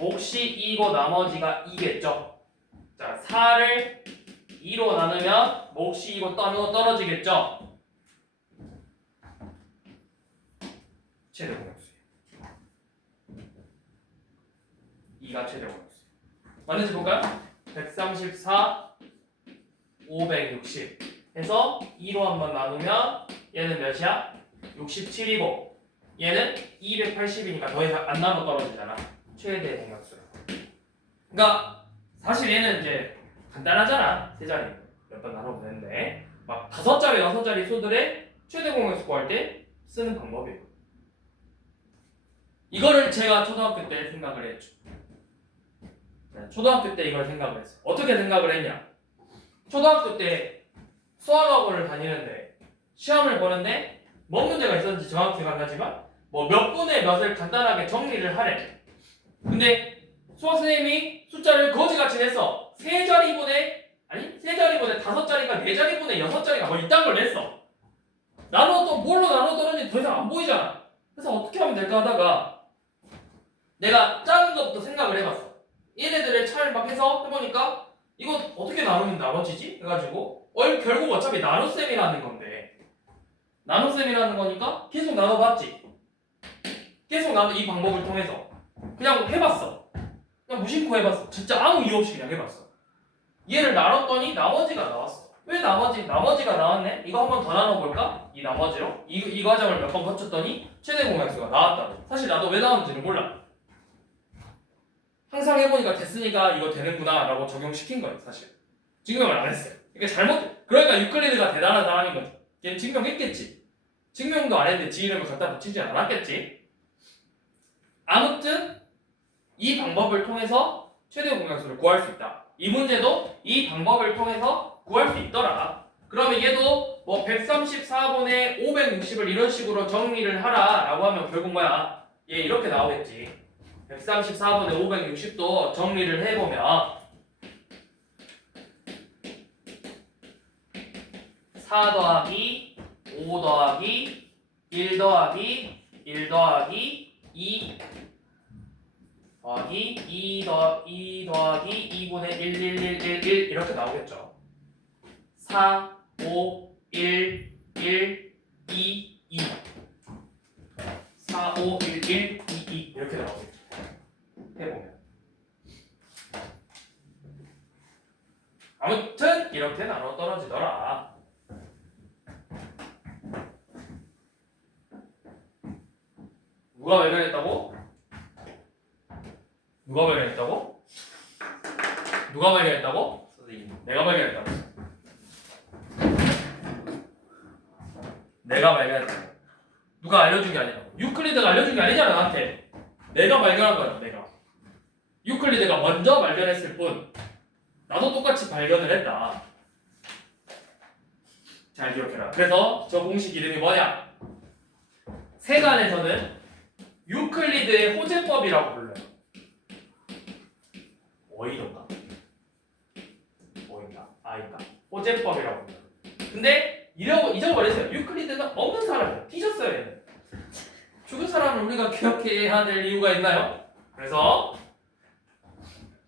몫이 2고 나머지가 2겠죠. 자, 4를 2로 나누면 몫이 2고 떨어지겠죠. 최대 공약수예요. 2가 최대 공약수. 맞는지 볼까요? 134, 560 해서 2로 한번 나누면 얘는 몇이야? 67이고 얘는 280이니까 더 이상 안 나눠 떨어지잖아. 최대 공약수야. 그러니까 사실 얘는 이제 간단하잖아. 세 자리 몇 번 나눠도 되는데 막 5자리, 6자리 수들의 최대 공약수 구할 때 쓰는 방법이에요. 이거를 제가 초등학교 때 생각을 했죠. 초등학교 때 이걸 생각을 했어요. 어떻게 생각을 했냐? 초등학교 때 수학학원을 다니는데 시험을 보는데 뭔 문제가 있었는지 정확히 기억나지만 뭐 몇 분의 몇을 간단하게 정리를 하래. 근데 수학 선생님이 숫자를 거지같이 냈어. 세 자리분의 5자리가 4자리분의 6자리가 뭐 이딴 걸 냈어. 나눠도 뭘로 나눠더니 더 이상 안 보이잖아. 그래서 어떻게 하면 될까 하다가 내가 작은 것부터 생각을 해봤어. 얘네들의 차를 막 해서 해보니까 이거 어떻게 나누면 나눠지지? 해가지고 결국 어차피 나눗셈이라는 건데 나눗셈이라는 거니까 계속 나눠봤지. 계속 나눠 이 방법을 통해서 그냥 해봤어. 그냥 무심코 해봤어. 진짜 아무 이유 없이 그냥 해봤어. 얘를 나눴더니 나머지가 나왔어. 왜 나머지가 나왔네? 이거 한 번 더 나눠볼까? 이 나머지로 이 과정을 몇 번 거쳤더니 최대 공약수가 나왔다. 사실 나도 왜 나왔는지는 몰라. 항상 해보니까 됐으니까 이거 되는구나 라고 적용시킨 거예요. 사실 증명을 안 했어요. 이게 그러니까 유클리드가 대단한 사람인 거죠. 얘는 증명했겠지. 증명도 안 했는데 지 이름을 갖다 붙이지 않았겠지. 아무튼 이 방법을 통해서 최대 공약수를 구할 수 있다. 이 문제도 이 방법을 통해서 구할 수 있더라. 그러면 얘도 뭐 134분의 560을 이런 식으로 정리를 하라 라고 하면 결국 뭐야? 얘 이렇게 나오겠지. 134분의 560도 정리를 해보면 4 더하기 5 더하기 1 더하기 1 더하기 2 더하기 2 더하기 2분의 1, 1, 1, 1, 1 이렇게 나오겠죠. 4, 5, 1, 1, 2, 2 4, 5, 1, 1, 2, 2 이렇게 나오겠죠. 해보면 아무튼 이렇게 나눠 떨어지더라. 누가 발견했다고? 누가 발견했다고? 누가 발견했다고? 선생님. 내가 발견했다고. 내가 발견했다고. 누가 알려준 게 아니라고. 유클리드가 알려준 게 아니잖아 나한테. 내가 발견한 거야. 내가. 유클리드가 먼저 발견했을 뿐 나도 똑같이 발견을 했다. 잘 기억해라. 그래서 저 공식 이름이 뭐냐? 세간에서는 유클리드의 호재법이라고 불러요. 어이던가? 어인가? 아인가? 호재법이라고 불러요. 근데 잊어버렸어요. 유클리드는 없는 사람이야. 뒤졌어요 얘는. 죽은 사람을 우리가 기억해야 될 이유가 있나요? 그래서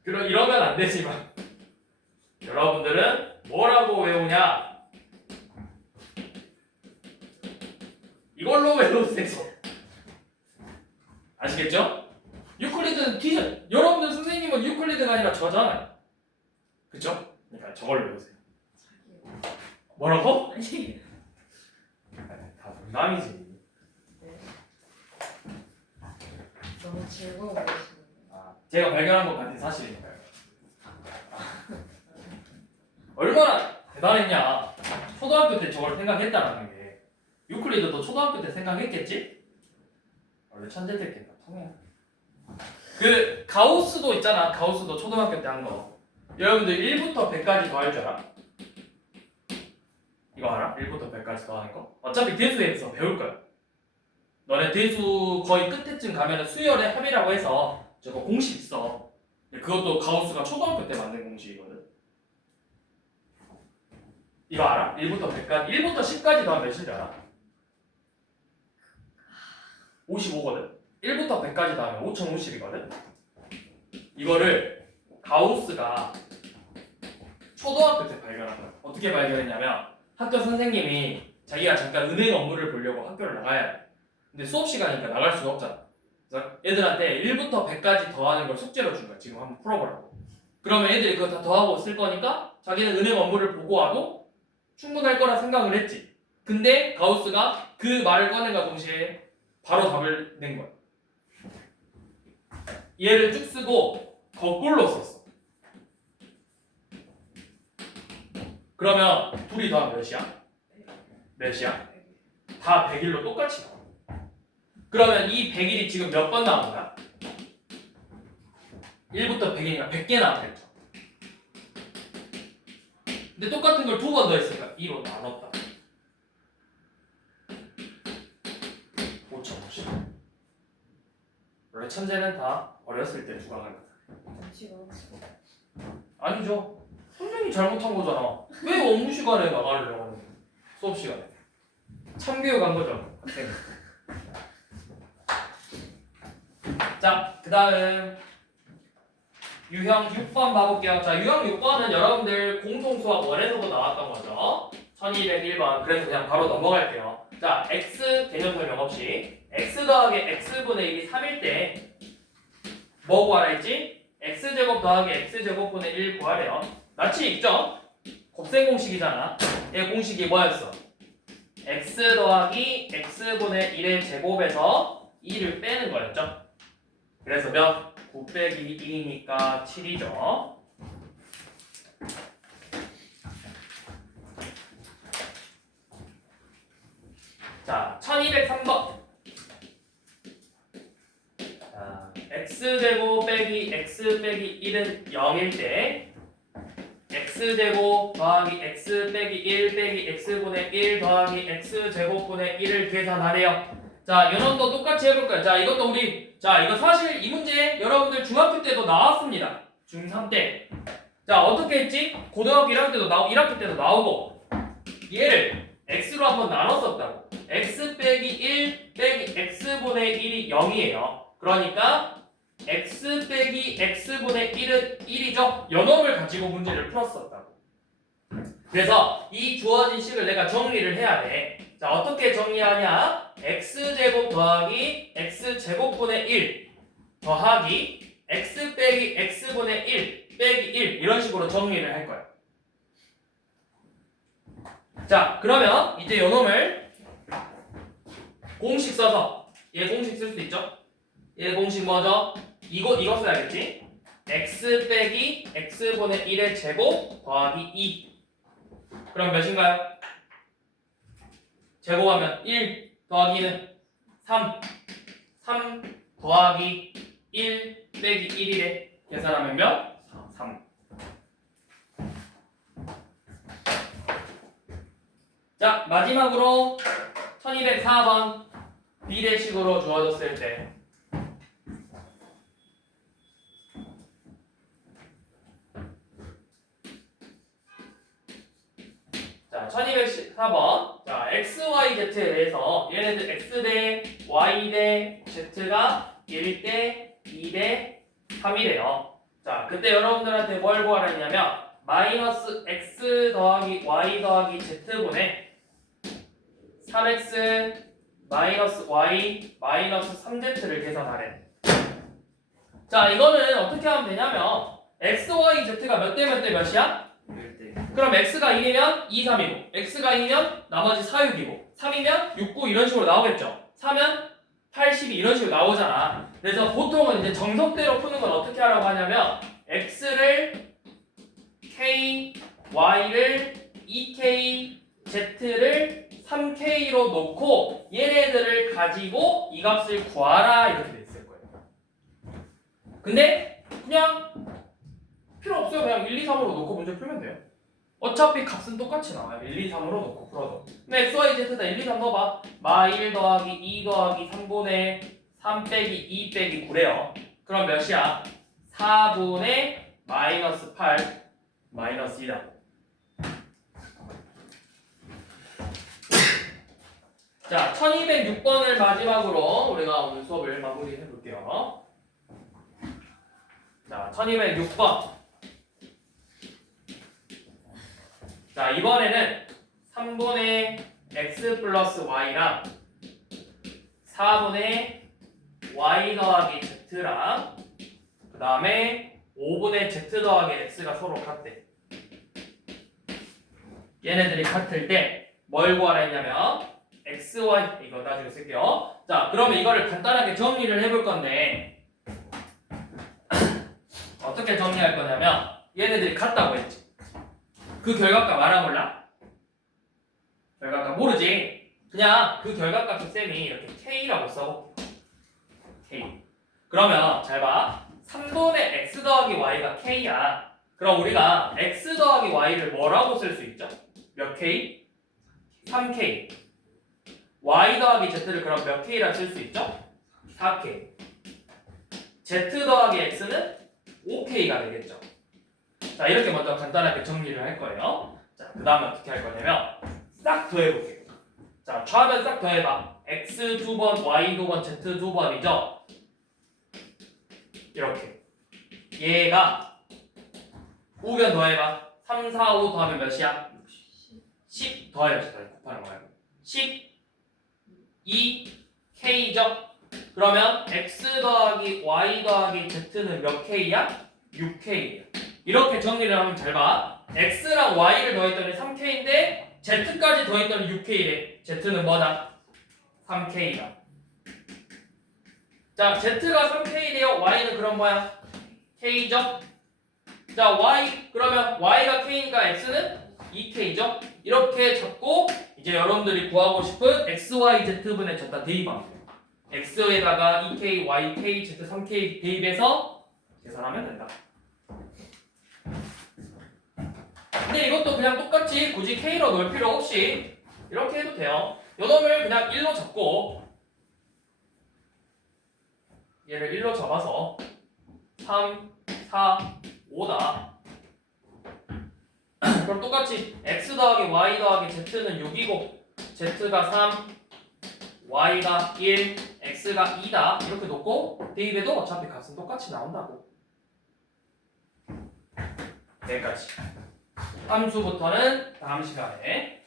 이러면 안 되지만 여러분들은 뭐라고 외우냐? 이걸로 외우세요. 아시겠죠? 유클리드는 여러분들 선생님은 유클리드가 아니라 저잖아요. 그쵸? 그러니까 저걸 외우세요. 뭐라고? 아니. 다 농담이지. 너무 즐거워 보이시네요. 제가 발견한 것 같은 사실이니까요. 얼마나 대단했냐. 초등학교 때 저걸 생각했다라는 게. 유클리드도 초등학교 때 생각했겠지? 원래 천재들끼리 다 통해. 그 가우스도 있잖아. 가우스도 초등학교 때 한 거. 여러분들 1부터 100까지 더할 줄 알아? 이거 알아? 1부터 100까지 더하는 거? 어차피 대수에서 배울 거야. 너네 대수 거의 끝에쯤 가면은 수열의 합이라고 해서 저거 공식 있어. 근데 그것도 가우스가 초등학교 때 만든 공식이거든. 이거 알아? 1부터 100까지 1부터 10까지 더하면 몇인 줄 알아? 55거든. 1부터 100까지 더하면 5050이거든. 이거를 가우스가 초등학교 때 발견한 거야. 어떻게 발견했냐면 학교 선생님이 자기가 잠깐 은행 업무를 보려고 학교를 나가야 돼. 근데 수업 시간이니까 나갈 수가 없잖아. 그래서 애들한테 1부터 100까지 더하는 걸 숙제로 준 거야. 지금 한번 풀어보라고. 그러면 애들이 그거 다 더하고 쓸 거니까 자기는 은행 업무를 보고 와도 충분할 거라 생각을 했지. 근데 가우스가 그 말을 꺼낸과 동시에 바로 답을 낸 거야. 얘를 쭉 쓰고 거꾸로 썼어. 그러면 둘이 더하면 몇이야? 몇이야? 다 100일로 똑같이 나와. 그러면 이 100일이 지금 몇 번 나온 거야? 1부터 100이니까 100개 나왔겠죠. 근데 똑같은 걸 두 번 더 했으니까 2로 나눴다. 5050. 원래 천재는 다 어렸을 때 주관을 거다. 잠시가 아니죠. 선생님이 잘못한 거잖아. 왜 업무 시간에 나가려고 하는 거야? 수업 시간에. 참교육 한 거죠, 학생이. 자, 그 다음 유형 6번 봐볼게요. 자, 유형 6번은 여러분들 공통수학 원에서도 나왔던 거죠. 1201번. 그래서 그냥 바로 넘어갈게요. 자, x 개념 설명 없이 x 더하기 x분의 1이 3일 때 뭐 구하라 했지? x제곱 더하기 x제곱분의 1 구하래요. 낯이 익죠? 곱셈 공식이잖아. 얘 공식이 뭐였어? x 더하기 x분의 1의 제곱에서 2를 빼는 거였죠. 그래서 몇? 9 빼기 2니까 7이죠. 자, 1203번. 자, x제곱 빼기 x 빼기 1은 0일 때 x제곱 더하기 x 빼기 1 빼기 x분의 1 더하기 x제곱분의 1을 계산하래요. 자, 요놈도 똑같이 해볼까요? 자, 이것도 자, 이거 사실 이 문제 여러분들 중학교 때도 나왔습니다. 중3 때. 자, 어떻게 했지? 고등학교 1학기 때도 1학기 때도 나오고 얘를 x로 한번 나눴었다고. x 빼기 1 빼기 x분의 1이 0이에요. 그러니까 x 빼기 x분의 1은 1이죠. 요놈을 가지고 문제를 풀었었다고. 그래서 이 주어진 식을 내가 정리를 해야 돼. 자, 어떻게 정리하냐? x제곱 더하기 x제곱분의 1 더하기 x 빼기 x분의 1 빼기 1 이런 식으로 정리를 할 거야. 자, 그러면 이제 요놈을 공식 써서 얘 공식 쓸 수 있죠? 얘 공식 뭐죠? 이거 써야겠지? x 빼기 x분의 1의 제곱 더하기 2 그럼 몇인가요? 제곱하면 1 더하기는 3 더하기 1 빼기 1이래. 계산하면 몇? 3. 자, 마지막으로 1204번 비례식으로 주어졌을 때 자, 1214번. 자, x, y, z에 대해서 얘네들 x 대 y 대 z가 1 대 2 대 3이래요. 자, 그때 여러분들한테 뭘 구하라 했냐면 마이너스 x 더하기 y 더하기 z분의 3x 마이너스 y 마이너스 3z를 계산하래. 자, 이거는 어떻게 하면 되냐면 x, y, z가 몇 대 몇 대 몇이야? 1대. 그럼 x가 1이면 2, 3이고 x가 2면 나머지 4, 6이고 3이면 6, 9 이런 식으로 나오겠죠. 4면 8, 12 이런 식으로 나오잖아. 그래서 보통은 이제 정석대로 푸는 건 어떻게 하라고 하냐면 x를 k, y를 2k, z를 3k로 놓고 얘네들을 가지고 이 값을 구하라 이렇게 돼 있을 거예요. 근데 그냥 필요 없어요. 그냥 1, 2, 3으로 놓고 문제 풀면 돼요. 어차피 값은 똑같이 나와요. 1, 2, 3으로 놓고 풀어도. 근데 x, y, z다 1, 2, 3 넣어봐. -1 더하기 2 더하기 3분의 3 빼기 2 빼기 9래요. 그럼 몇이야? 4분의 마이너스 8 마이너스 2다. 자, 1206번을 마지막으로 우리가 오늘 수업을 마무리해 볼게요. 자, 1206번. 자, 이번에는 3분의 x 플러스 y랑 4분의 y 더하기 z랑 그 다음에 5분의 z 더하기 x가 서로 같대. 얘네들이 같을 때 뭘 구하라 했냐면 x, y 이거 나중에 쓸게요. 자, 그러면 이거를 간단하게 정리를 해볼 건데 어떻게 정리할 거냐면 얘네들이 같다고 했지. 그 결과값 알아 몰라? 결과값 모르지? 그냥 그 결과값을 쌤이 이렇게 K라고 써볼게. K. 그러면 잘 봐. 3분의 x 더하기 y가 K야. 그럼 우리가 x 더하기 y를 뭐라고 쓸 수 있죠? 몇 K? 3K. y 더하기 z를 그럼 몇 K라 쓸 수 있죠? 4K. z 더하기 x는 5K가 되겠죠. 자, 이렇게 먼저 간단하게 정리를 할 거예요. 자, 그 다음에 어떻게 할 거냐면 싹 더해볼게요. 자, 좌변 싹 더해봐. x 두 번, y 두 번, z 두 번이죠. 이렇게. 얘가 우변 더해봐. 3, 4, 5 더하면 몇이야? 10 더해야지. 곱하는 거야. 10, 2, k죠. 그러면 x 더하기 y 더하기 z는 몇 k야? 6k야. 이렇게 정리를 하면 잘 봐. x랑 y를 더했더니 3k인데 z까지 더했더니 6k래. z는 뭐다? 3k다. 자, z가 3k래요. y는 그럼 뭐야? k죠? 자, y 그러면 y가 k니까 x는 2k죠? 이렇게 잡고 이제 여러분들이 구하고 싶은 x, y, z분의 졌다 대입하면 돼요. x에다가 2k, yk, z 3k 대입해서 계산하면 된다. 근데 이것도 그냥 똑같이 굳이 k로 넣을 필요 없이 이렇게 해도 돼요. 요놈을 그냥 1로 잡고 얘를 1로 잡아서 3, 4, 5다. 그럼 똑같이 x 더하기 y 더하기 z는 6이고 z가 3, y가 1, x가 2다. 이렇게 놓고 대입해도 어차피 값은 똑같이 나온다고. 여기까지. 함수부터는 다음 시간에